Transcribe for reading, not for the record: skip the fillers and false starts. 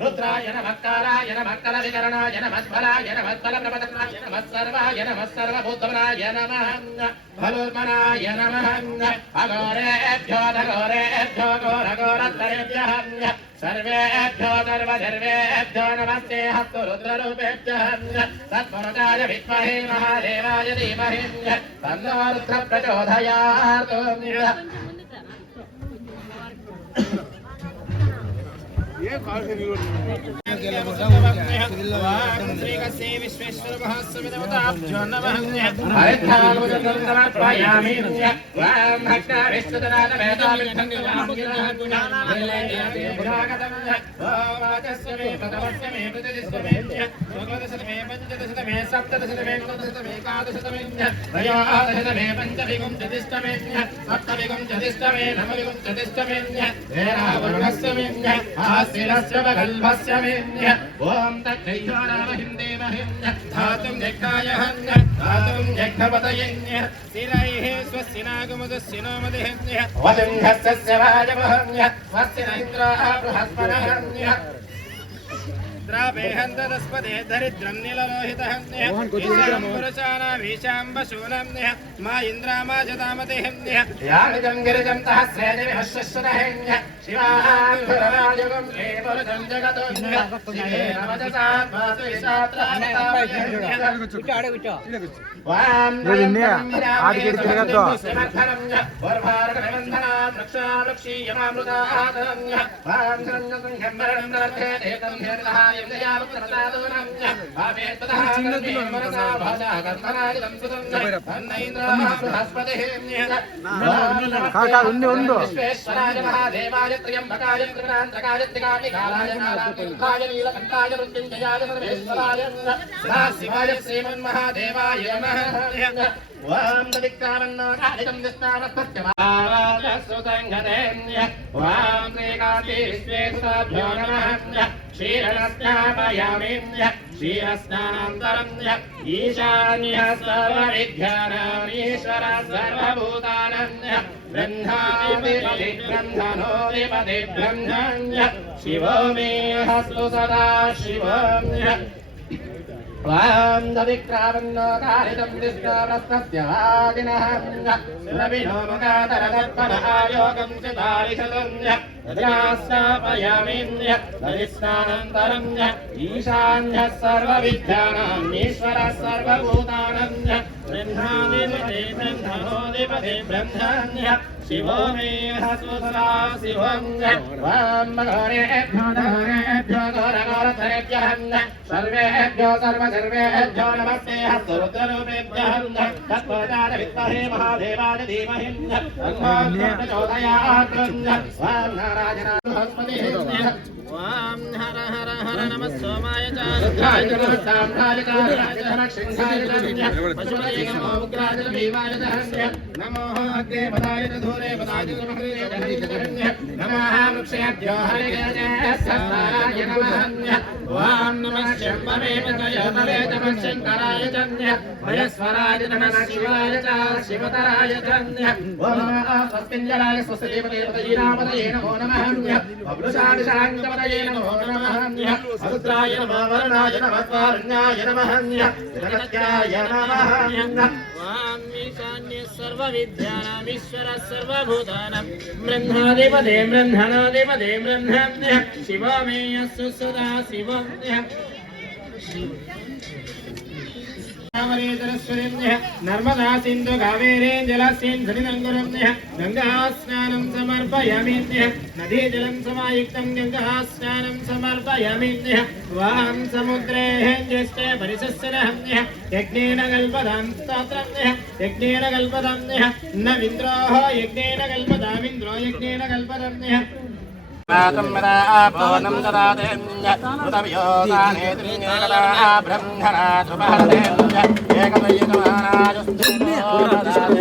रुद्राय नमः कालाय नमः कलविकरणाय नमः फलाय नमः फलप्रपदनाय नमः सर्वाय नमः सर्वभूतमनाय नमः फलोत्मनाय नमः अघोरेभ्यो घोरेभ्यो घोरघोरत्तरेभ्यः सर्वेभ्यो सर्वधर्मेभ्यो नमस्ते हस्तु रुद्ररूपेभ्यः तत्पुरुषाय विद्महे महादेवाय धीमहि तन्नो रुद्रः प्रचोदयात् ये काल से विश्वेश्वर महास्वामिदेवताभ्यो नमः हरिद्रागुरुचन्द्रमर्पयामि वां भक्ताविष्णुदनाथ वेदाभिधन्यवाङ्गिरागतं वाचस्वमे प्रथमस्वमे प्रतिदिस्वमे भगवदशतमे पञ्चदशतमे सप्तदशतमे एकादशतमे त्रयोदशतमे पञ्चविगुं चतुष्टमे सप्तविगुं चतुष्टमे नवविगुं चतुष्टमे वेरावरुणस्वमे आस्तिरस्य वगल्भस्य मेन्य ओम तद्धैर्यरामहिं देवहिं धातुं यज्ञायहन्य धातुं यज्ञपतयन्य शिरैः स्वस्य नागमुदस्य नोमदेहन्य वसिन्धस्य वाजवहन्य स्वस्य इन्द्राः बृहस्पतिहन्य द्रावेहन्तदस्पदे दरिद्रं नीललोहितहन्य ईशां पुरुषाणामीशाम्बशूलन्य मा इन्द्रामा जतामदेहन्य यानिजं गिरिजं सहस्रेणिविहस्यश्रुतहन्य शिवाङ्कुरराजगं श्रीपुरुषं जगतोऽन्य शिवे नवदसात्मासु ईशात्रामतामहन्य वां वृक्षावृक्षीयमामृताहन्य वां शरण्यसंह्यम्बरणं रथेते तं हेर्दहाय विश्वेश्वराय महादेवाय त्र्यंबकाय त्रिपुरान्तकाय त्रिकाग्निकालाय नारायणाय नीलकण्ठाय मृत्युञ्जयाय सर्वेश्वराय सदाशिवाय श्रीमन्महादेवाय नमः वां दविक्रामन्नो कालिकं दिष्टावस्तत्यवाराजसुतङ्गतेन्य वां श्रीकान्ति विश्वेश्वराभ्यो नमः क्षीरस्नापयामिन्य क्षीरस्नानान्तरम्य ईशान्यः सर्वविद्यानामीश्वर सर्वभूतानन्य ब्रह्मादिपति ब्रह्मणोऽधिपति ब्रह्मण्य शिवो मे हस्तु सदा शिवम्य वां दविक्रामन्नो कालितं दिष्टावस्तत्यवादिनः सुरभिनो मुखातरदर्पणयोगं च दारिशतन्य तद्रास्नापयामिन्य तदिस्नानन्तरम्य ईशान्यः सर्वविद्यानाम् ईश्वरः सर्वभूतानन्य ब्रह्मादिपति ब्रह्मणोऽधिपति ब्रह्मण्य शिवो मे हस्तु सदा शिवम्य वां घोरेभ्यो घोरघोरतरेभ्यः सर्वेभ्यो सर्वसर्वेभ्यो नमस्ते हस्तु रुद्ररूपेभ्यः तत्पुरुषाय विद्महे महादेवाय धीमहि तन्नो प्रचोदयात् वां नारायणाय बृहस्पतिः वां हर हर हर नमः सोमाय च रुद्राय नमः साम्राय च नमः सिंहाय च पशुपतये नमो उग्राय च भीमाय च नमो अग्रे पदाय च धूरे पदाय च नमः वृक्षेभ्यो हरिगे च सत्ताराय नमः वां नमः शम्भवे पतये नमः शङ्कराय च भयस्वराय नमः शिवाय च शिवतराय च ओम स्वस्तिञ्जलाय स्वस्तिदेवतेपतये नमो नमः बबलुशादिशान्तपतये नमो नमः रुद्राय नमः वरुणाय नमः स्वारण्याय नमः जगत्याय नमः ईशान्य सर्वविद्यानामीश्वर सर्वभूतानां ब्रह्माधिपते ब्रह्मणाधिपते ब्रह्मण्य शिवो मे हस्तु सदा शिवम्य नर्मदा सिंधु कावेरी जलस्मिन् सन्निधङ्गुरम्य गङ्गास्नानं समर्पयामि नदी जलं समायुक्तं गङ्गास्नानं समर्पयामि वां समुद्रे ज्येष्ठे परिशस्यनहम्य यज्ञेन कल्पदां स्तोत्रम्य यज्ञेन कल्पदां न विन्द्रोः यज्ञेन कल्पदामिन्द्रो यज्ञेन कल्पदाम्य पूर्णं ददातेन्य कृतव्योदानेत्रिङ्गदा ब्रह्मणा सुभारतेन्य एकमयकमानाजुस्तुतो ददाते